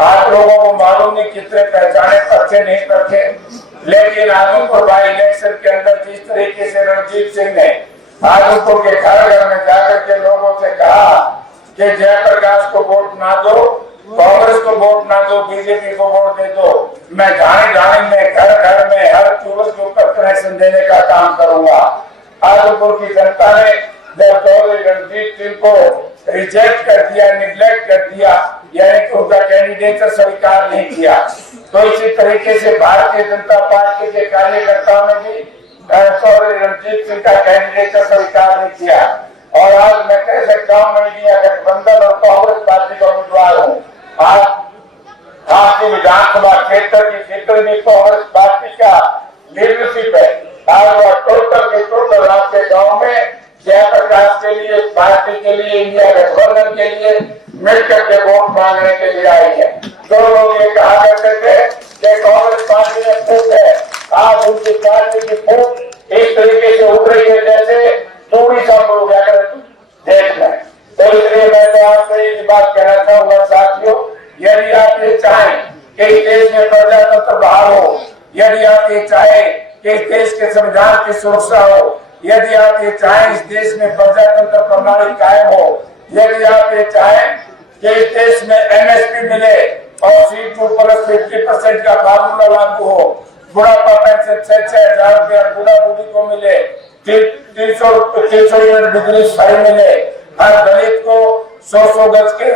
आप लोगों को मालूम नहीं कितने पहचाने पर्चे नहीं पर्चे, लेकिन आजमपुर बाई इलेक्शन के अंदर जिस तरीके से रणजीत सिंह ने आजमपुर के घर घर में जाकर के लोगों से कहा कि जयप्रकाश को वोट ना दो, कांग्रेस को वोट ना दो, बीजेपी को वोट दे दो, मैं जाने जाने में घर घर में हर चूल्हे के ऊपर कनेक्शन देने का काम करूंगा। आजमपुर की जनता ने जब चौधरी रणजीत सिंह को रिजेक्ट कर दिया, निग्लेक्ट कर दिया, यानी कि उनका कैंडिडेट स्वीकार नहीं किया, तो इसी तरीके से भारतीय जनता पार्टी के कार्यकर्ताओं ने भी चौधरी रणजीत सिंह का कैंडिडेट स्वीकार नहीं किया। और आज मैं कह सकता हूँ मैं इंडिया गठबंधन और कांग्रेस पार्टी का उम्मीदवार हूँ। आज झांसी विधानसभा क्षेत्र की जितनी भी कांग्रेस पार्टी का लीडरशिप है, आज वह टोटल के टोटल आपके गाँव में जयप्रकाश के लिए, पार्टी के लिए, इंडिया गठबंधन के लिए मिलकर के वोट मांगने के लिए आई है। जो लोग ये कहा करते थे कि कांग्रेस पार्टी में फूट है, आज उनकी पार्टी की फूट इस तरीके से उठ रही है जैसे चूड़ी सा हो गया देश में। तो इसलिए मैं तो आपसे एक बात कहना चाहूंगा साथियों, यदि आप ये चाहें कि इस देश में प्रजातंत्र बहाल हो, यदि आप ये चाहें कि इस देश के संविधान की सुरक्षा हो, यदि आप ये चाहें इस देश में प्रजातंत्र प्रणाली कायम हो, यदि आप ये चाहें कि इस देश में एमएसपी मिले और C2+50% का फार्मूला लागू हो, बुढ़ापा पेंशन 6,000 रुपया बुढ़ा बूढ़ी को मिले, 300 यूनिट बिजली फ्री मिले, हर दलित को 100 गज के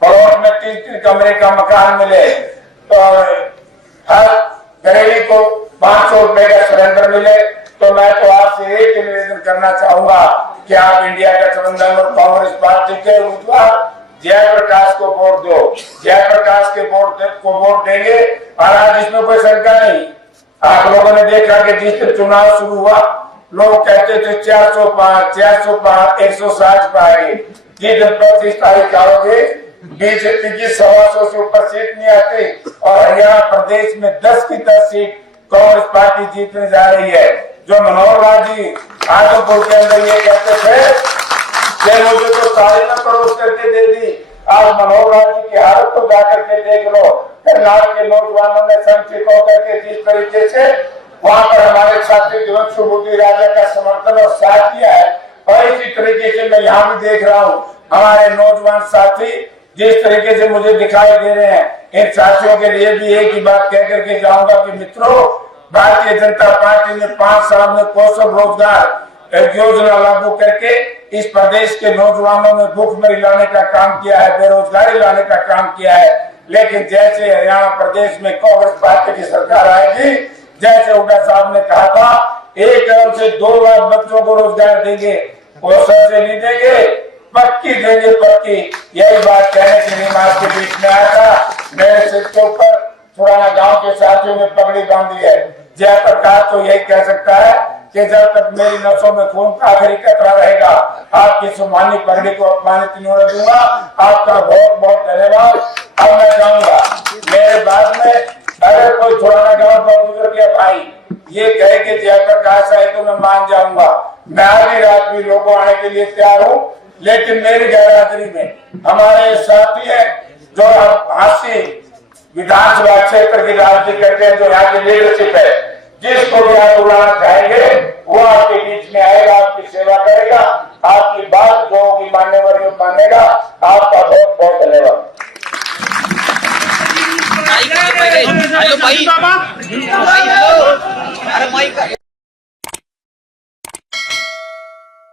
प्लॉट में 3 कमरे का मकान मिले, तो हर गरीबी को 500 रुपए का सिलेंडर मिले, तो मैं तो आपसे एक निवेदन करना चाहूंगा कि आप इंडिया गठबंधन और कांग्रेस पार्टी के उम्मीदवार जयप्रकाश को वोट दो। जयप्रकाश के को वोट देंगे और आज इसमें कोई शंका नहीं। आप लोगों ने देखा कि जिस दिन चुनाव शुरू हुआ लोग कहते थे 400 पार, 160 पाएंगे, जिस दिन 25 तारीख आओगे बीजेपी की 125 से ऊपर सीट नहीं आती और हरियाणा प्रदेश में 10 की 10 सीट कांग्रेस पार्टी जीतने जा रही है। जो मनोहर लाल जी आजमपुर के अंदर ये कहते थे कि मुझे तो 3.5 करोड़ करके दे दी, आज मनोहर लाल जी की हालत तो जाकर के देख लो। कर्नाटक के नौजवानों ने संचित होकर के जिस तरीके से वहां पर हमारे साथी दिवंगत बुद्धि राजा का समर्थन और साथ दिया है, और इसी तरीके से मैं यहाँ भी देख रहा हूँ हमारे नौजवान साथी जिस तरीके से मुझे दिखाई दे रहे हैं। इन साथियों के लिए भी एक ही बात कह करके जाऊंगा कि मित्रों, भारतीय जनता पार्टी ने 5 साल में कौशल रोजगार योजना लागू करके इस प्रदेश के नौजवानों में भूखमरी लाने का काम किया है, बेरोजगारी लाने का काम किया है। लेकिन जैसे हरियाणा प्रदेश में कांग्रेस पार्टी की सरकार आएगी, जैसे हुड्डा साहब ने कहा था 1 करोड़ से 2 लाख बच्चों को रोजगार देंगे, कौशल से नहीं देंगे, पक्की देंगे पक्की। यही बात कहने के लिए आपके बीच में आया था। मेरे सिर के ऊपर पुराना गांव के साथियों ने पगड़ी बांधी है। जयप्रकाश तो यही कह सकता है कि जब तक मेरी नसों में खून का आखिरी कतरा रहेगा, आपकी सम्मानित पगड़ी को अपमानित नहीं होने दूंगा। आपका बहुत बहुत धन्यवाद। अब मैं जाऊंगा, मेरे बाद में अगर कोई पुराना गांव का बुजुर्ग या भाई ये कहे कि जयप्रकाश आए तो मैं मान जाऊंगा। मैं आधी रात भी लोगों आने के लिए तैयार हूँ, लेकिन मेरी गैरहाजिरी में हमारे साथी है जो झांसी विधानसभा क्षेत्र की राजनीति करते हैं, जो यहाँ की लीडरशिप है, जिसको भी आप बुलाना चाहेंगे वो आपके बीच में आएगा, आपकी सेवा करेगा, आपकी बात जो होगी मानने वाली मानेगा। आपका बहुत बहुत धन्यवाद।